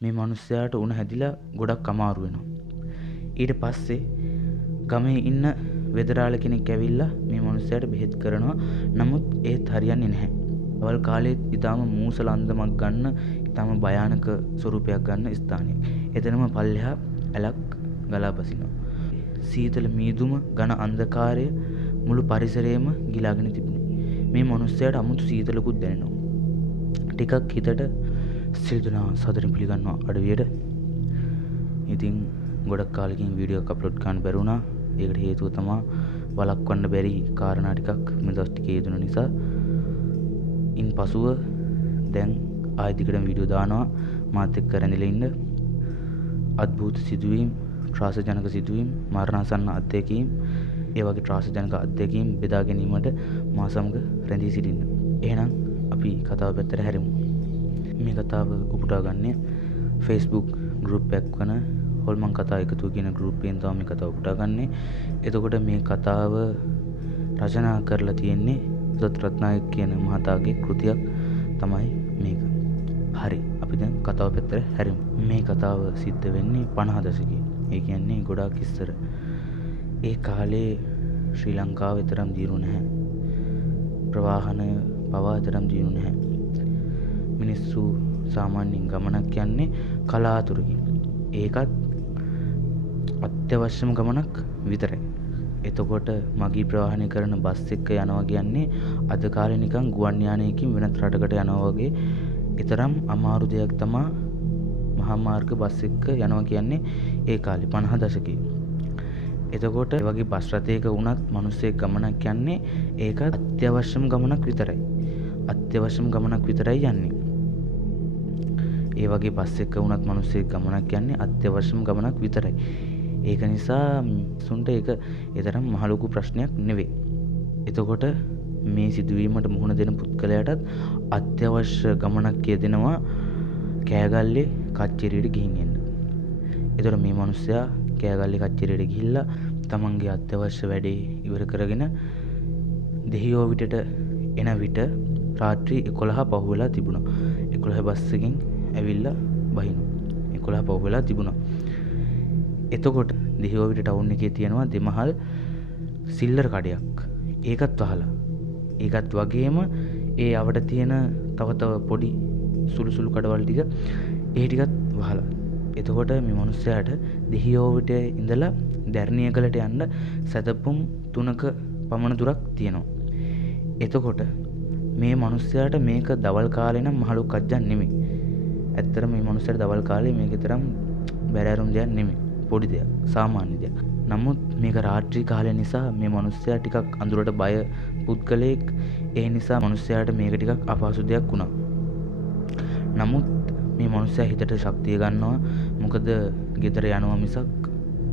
මේ මිනිස්සයාට උණ හැදිලා ගොඩක් අමාරු වෙනවා. ඊට පස්සේ ගමේ ඉන්න වෙදරාළ කෙනෙක් ඇවිල්ලා මේ මිනිස්සයාට බෙහෙත් කරනවා. නමුත් ඒත් හරියන්නේ නැහැ. අවල් කාලේ ඊටාම මූසල අන්දමක් ගන්න, ඊටාම භයානක ස්වරූපයක් ගන්න ස්ථානයක්. එතනම පල්ලෙහා ඇලක් ගලා බසිනවා. සීතල මීදුම ඝන අන්ධකාරය මුළු පරිසරයම ගිලාගෙන තිබුණේ. මේ මිනිස්සයාට අමුතු සීතලකුත් දැනෙනවා. ටිකක් හිතට සිල්දුනා සතුටින් පිළිගන්නවා අඩවියට. ඉතින් ගොඩක් කාලෙකින් වීඩියෝ එකක් අප්ලෝඩ් කරන්න බැරි වුණා. ඒකට හේතුව තමයි වළක්වන්න බැරි කාරණා ටිකක් මේ දවස් ටිකේ යෙදුන නිසා. ඉන් පසුව දැන් ආයෙ දිගටම වීඩියෝ දානවා. මාත් එක්ක රැඳිලා ඉන්න. අద్භූත සිදුවීම්, ත්‍රාසජනක සිදුවීම්, මරණාසන්න අත්දැකීම්, ඒ වගේ ත්‍රාසජනක අත්දැකීම් බෙදා ගැනීමට මා සමග රැඳී සිටින්න. එහෙනම් අපි කතාව පැත්තට හැරෙමු. මේ කතාව උපුටා ගන්නේ Facebook group එකක් වන හොල්මන් කතා එකතු කියන group එකෙන් තමයි මේ කතාව උපුටා ගන්නේ. එතකොට මේ කතාව රචනා කරලා තියෙන්නේ සත් රත්නායක කියන මහතාගේ කෘතියක් තමයි මේක. හරි, අපි දැන් කතාව පැත්තට හැරෙමු. මේ කතාව සිද්ධ වෙන්නේ 50 දශකයේ. ඒ කියන්නේ ගොඩාක් ඉස්සර. ඒ කාලේ ශ්‍රී ලංකාව තරම් දියුණු නැහැ. ප්‍රවාහන පවා තරම් දියුණු නැහැ. මිනිස්සු සාමාන්‍යයෙන් ගමනක් යන්නේ කලාතුරකින්. ඒකත් අත්‍යවශ්‍යම ගමනක් විතරයි. එතකොට මගී ප්‍රවාහනය කරන බස් එක යනවා කියන්නේ අද කාලේ නිකන් ගුවන් යානයකින් වෙනත් රටකට යනවා වගේ ඊතරම් අමාරු දෙයක් තමයි මහා මාර්ග බස් එක යනවා කියන්නේ ඒ කාලේ 50 දශකයේ. එතකොට ඒ වගේ බස් රථයක වුණත් මිනිස්සෙක් ගමනක් යන්නේ ඒක අත්‍යවශ්‍යම ගමනක් විතරයි. අත්‍යවශ්‍යම ගමනක් විතරයි යන්නේ. ඒ වගේ බස් එක වුණත් මිනිස්සෙක් ගමනක් යන්නේ අත්‍යවශ්‍යම ගමනක් විතරයි. ඒක නිසා සුන්ට ඒක ඊතරම් මහ ලොකු ප්‍රශ්නයක් නෙවෙයි. එතකොට මේ සිදුවීමට මුහුණ දෙන පුද්ගලයාටත් අත්‍යවශ්‍ය ගමනක් යෙදෙනවා කෑගල්ලේ කච්චරියට ගිහින් එන්න. එතකොට මේ මිනිස්සයා කෑගල්ලේ කච්චරියට ගිහිල්ලා තමන්ගේ අත්‍යවශ්‍ය වැඩේ ඉවර කරගෙන දෙහියෝ විටට එන විට රාත්‍රී 11 පහු වෙලා තිබුණා. 11 බස් එකකින් ඇවිල්ලා බහිනවා. 11 පහු වෙලා තිබුණා. එතකොට දෙහියෝ විට ටවුන් එකේ තියෙනවා දෙමහල් සිල්ලර් කඩයක්. ඒකත් වහලා. ඒකත් වගේම ඒ අවට තියෙන තව පොඩි සුළු සුළු කඩවල් ටික ඒ ටිකත් වහලා. එතකොට මේ මිනිස්සයාට දෙහියෝ විට ඉඳලා දැරණියකලට යන්න සැතපුම් 3ක පමණ දුරක් තියෙනවා. එතකොට මේ මිනිස්සයාට මේක දවල් කාලේ නම් මහලු කජ්ජන් නෙමෙයි. ඇත්තටම මේ මිනිස්සයාට දවල් කාලේ මේක තරම් බැරෑරුම් දෙයක් නෙමෙයි. පොඩි දෙයක්, සාමාන්‍ය දෙයක්. නමුත් මේක රාත්‍රී කාලය නිසා මේ මිනිස්සයා ටිකක් අඳුරට බය පුද්ගලයෙක්. ඒ නිසා මිනිස්සයාට මේක ටිකක් අපහසු දෙයක් වුණා. නමුත් මේ මිනිස්සයා හිතට ශක්තිය ගන්නවා. මොකද ගෙදර යනවා මිසක්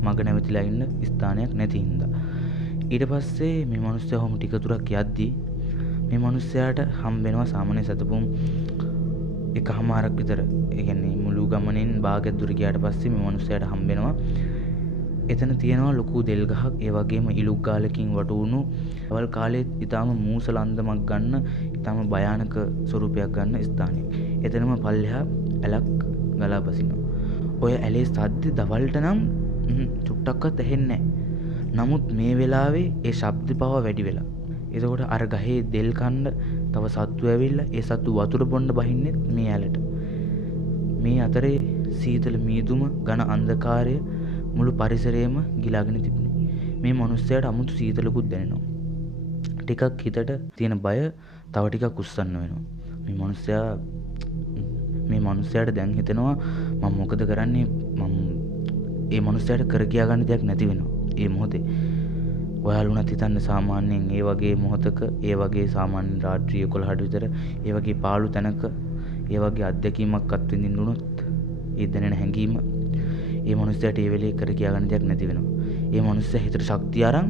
මග නැවතිලා ඉන්න ස්ථානයක් නැති හින්දා. ඊට පස්සේ මේ මිනිස්සයා හොම ටික දුරක් යද්දී මේ මිනිස්සයාට හම්බ වෙනවා සාමාන්‍ය සතපුම් එකමාරක් විතර. ඒ කියන්නේ මුළු ගමනෙන් භාගයක් දුර ගියාට පස්සේ මේ මිනිස්සයාට හම්බ වෙනවා එතන තියෙනවා ලොකු දෙල් ගහක්. ඒ වගේම ඉලුක් ගාලකින් වටු වුණු අවල් කාලේ ඊටාම මූසල අන්දමක් ගන්න, ඊටාම භයානක ස්වරූපයක් ගන්න ස්ථානයක්. එතනම පල්ලෙහා ඇලක් ගලා බසිනවා. ඔය ඇලේ සද්ද දවල්ට නම් චුට්ටක්වත් ඇහෙන්නේ නැහැ. නමුත් මේ වෙලාවේ ඒ ශබ්ද පව වැඩි වෙලා. එතකොට අර ගහේ දෙල් කන්න තව සත්තු ඇවිල්ලා ඒ සත්තු වතුර බොන්න බහින්නේ මේ ඇලට. මේ අතරේ සීතල මීදුම ඝන අන්ධකාරය මුළු පරිසරයම ගිලාගෙන තිබුණේ. මේ මිනිස්සයාට අමුතු සීතලකුත් දැනෙනවා. ටිකක් හිතට තියෙන බය තව ටිකක් උස්සන්න වෙනවා. මේ මිනිස්සයාට දැන් හිතෙනවා මම මොකද කරන්නේ? ඒ මිනිස්සයාට කර කියා ගන්න දෙයක් නැති වෙනවා. ඒ මොහොතේ ඔයාලුණත් හිතන්න සාමාන්‍යයෙන් ඒ වගේ මොහොතක, ඒ වගේ සාමාන්‍ය රාත්‍රී 11ට විතර ඒ වගේ පාළු තැනක ඒ වගේ අත්දැකීමක් අත්විඳින්න උනොත් ඒ දැනෙන හැඟීම ඒ මිනිස්සයාට ඒ වෙලේ කර කියා ගන්න දෙයක් නැති වෙනවා. ඒ මිනිස්සයා හිතට ශක්තිය අරන්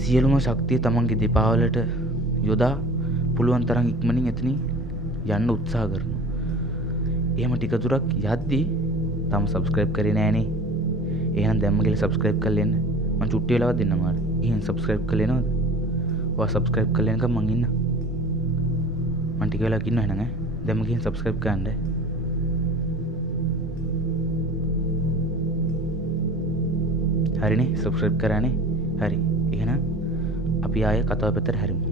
සියලුම ශක්තිය තමන්ගේ දෙපා වලට යොදා පුළුවන් තරම් ඉක්මනින් එතනින් යන්න උත්සාහ කරනවා. එහෙම ටික දුරක් යද්දී තාම subscribe කරේ නෑනේ. එහෙනම් දැම්ම ගිහලා subscribe කරලා එන්න. මං චුට්ටි වෙලාවක් දෙන්නම් ඔයාලට. එහෙනම් subscribe කරලා එනවද? ඔයා subscribe කරලා එනකම් මං ඉන්න. මං ටික වෙලාවක් ඉන්නවා එහෙනම් ඈ. දැම්ම ගිහින් subscribe කරන්න. හරිනේ සබ්ස්ක්‍රයිබ් කරානේ. හරි. එහෙනම් අපි ආයෙ කතාව පැත්තට හැරෙමු.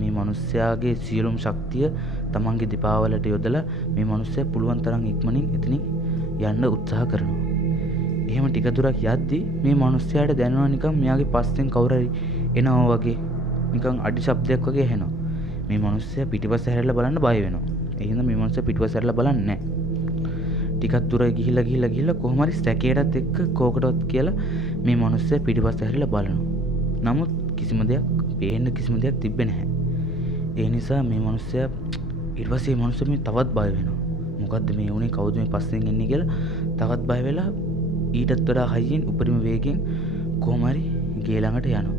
මේ මිනිස්යාගේ සියලුම ශක්තිය තමන්ගේ දිපාවලට යොදලා මේ මිනිස්සයා පුළුවන් තරම් ඉක්මනින් එතනින් යන්න උත්සාහ කරනවා. එහෙම ටික දුරක් යද්දී මේ මිනිස්යාට දැනෙනවා නිකන් මෙයාගේ පස්සෙන් කවුරු හරි එනවා වගේ. නිකන් අඩි ශබ්දයක් වගේ ඇහෙනවා. මේ මිනිස්සයා පිටිපස්ස හැරිලා බලන්න බය වෙනවා. ඒ හින්දා මේ මිනිස්සයා පිටිපස්ස හැරිලා බලන්නේ නැහැ. ටිකක් දුර ගිහිල්ලා කොහොම හරි සැකයටත් එක්ක කෝකටවත් කියලා මේ මිනිස්සයා පිටිපස්ස හැරිලා බලනවා. නමුත් කිසිම දෙයක් තිබ්බේ නැහැ. ඒ නිසා මේ මිනිස්සයා ඊට පස්සේ මේ මිනිස්සයා මේ තවත් බය වෙනවා. මොකද්ද මේ වුනේ? කවුද මේ පස්සෙන් එන්නේ කියලා තවත් බය වෙලා ඊටත් වඩා හයියෙන් උපරිම වේගෙන් කොහොම හරි ගේ ළඟට යනවා.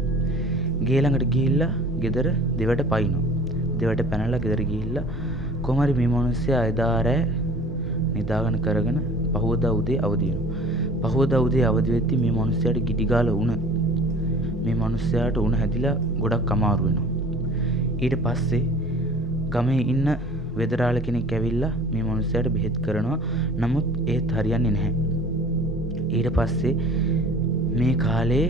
ගේ ළඟට ගිහිල්ලා ගෙදර දෙවට පයින්නවා. දෙවට පැනලා ගෙදර ගිහිල්ලා කොහොම හරි මේ මිනිස්සයා එදා රෑ නිදාගෙන කරගෙන පහුවදා උදේ අවදි වෙනවා. පහුවදා උදේ අවදි වෙද්දී මේ මිනිස්සයාට ගිටි ගාලා මේ මිනිස්සයාට උණ හැදිලා ගොඩක් අමාරු වෙනවා. ඊට පස්සේ ගමේ ඉන්න වෙදරාළ කෙනෙක් ඇවිල්ලා මේ මිනිස්සයාට බෙහෙත් කරනවා. නමුත් ඒත් හරියන්නේ නැහැ. ඊට පස්සේ මේ කාලේ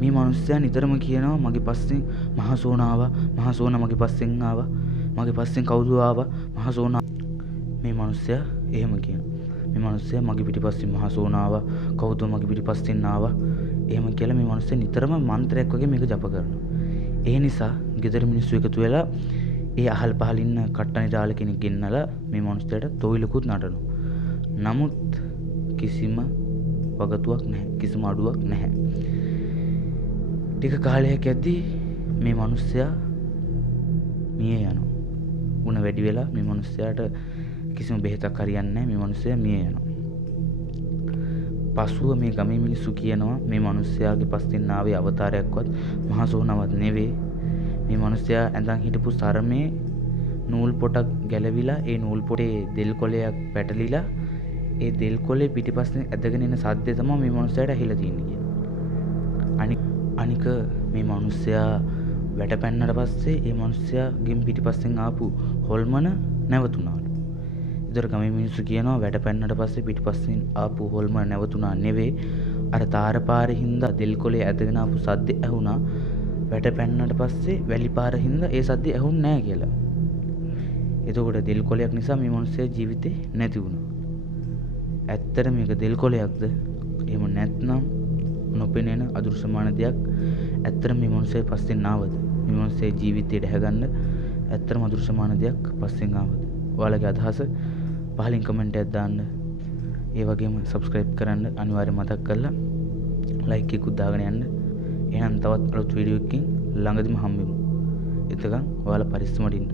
මේ මිනිස්සයා නිතරම කියනවා මගේ පස්සෙන් මහසෝනා ආවා. මහසෝනා මගේ පස්සෙන් ආවා. මගේ පස්සෙන් කවුද ආවා? මහසෝනා. මේ මිනිස්සයා එහෙම කියනවා. මේ මිනිස්සයා මගේ පිටිපස්සෙන් මහසෝනා ආවා. කවුද මගේ පිටිපස්සෙන් ආවා? එහෙම කියලා මේ මිනිස්සයා නිතරම මන්ත්‍රයක් වගේ මේක ජප කරනවා. ඒ නිසා ගෙදර මිනිස්සු එකතු වෙලා ඒ අහල් පහල ඉන්න කට්ටනි රාළ කෙනෙක් ගෙන්නලා මේ මිනිස්සයාට තොইলකුත් නටනවා. නමුත් කිසිම වගතුවක් නැහැ. කිසිම අඩුවක් නැහැ. ටික කාලයක් යද්දී මේ මිනිස්සයා මිය යනවා. උණ වැඩි වෙලා මේ මිනිස්සයාට කිසිම බෙහෙතක් හරියන්නේ නැහැ. මේ මිනිස්සයා මිය යනවා. පසුව මේ ගමේ මිනිස්සු කියනවා මේ මිනිස්සයාගේ පස්සෙන් ආවේ අවතාරයක්වත් මහසෝනවත් නෙවෙයි. මේ මිනිස්සයා ඇඳන් හිටපු සරමේ නූල් පොටක් ගැලවිලා ඒ නූල් පොටේ දෙල් කොලයක් පැටලිලා ඒ දෙල් කොලේ පිටිපස්සෙන් ඇදගෙන එන සද්දේ තමයි මේ මිනිස්සයාට ඇහිලා තියෙන්නේ කියලා. අනික මේ මිනිස්සයා වැටපැන්නට පස්සේ ඒ මිනිස්සයාගෙන් පිටිපස්සෙන් ආපු හොල්මන නැවතුණාලු. ඒතර ගමේ මිනිස්සු කියනවා වැටපැන්නට පස්සේ පිටිපස්සෙන් ආපු හොල්මන නැවතුණා නෙවෙයි. අර තාරපාරේ හින්දා දෙල් කොලේ ඇදගෙන ආපු සද්දේ ඇහුණා. වැටපැන්නට පස්සේ වැලි පාර හින්දා ඒ සද්දේ ඇහුන්නේ නැහැ කියලා. එතකොට දෙල් කොලයක් නිසා මේ මිනිස්සයා ජීවිතේ නැති වුණා. ඇත්තට මේක දෙල් කොලයක්ද? එහෙම නැත්නම් නොපෙනෙන අදෘශ්‍යමාන දෙයක් ඇත්තට මේ මිනිස්සේ පස්සෙන් ආවද? මේ මිනිස්සේ ජීවිතේ දැහැගන්න ඇත්තටම අදෘශ්‍යමාන දෙයක් පස්සෙන් ආවද? ඔයාලගේ අදහස පහලින් කමෙන්ට් එකක් දාන්න. ඒ වගේම සබ්ස්ක්‍රයිබ් කරන්න අනිවාර්යයෙන් මතක් කරලා ලයික් එකකුත් දාගෙන යන්න. එහෙනම් තවත් අලුත් වීඩියෝ එකකින් ළඟදිම හම්බෙමු. එතකන් ඔයාලා පරිස්සමට ඉන්න.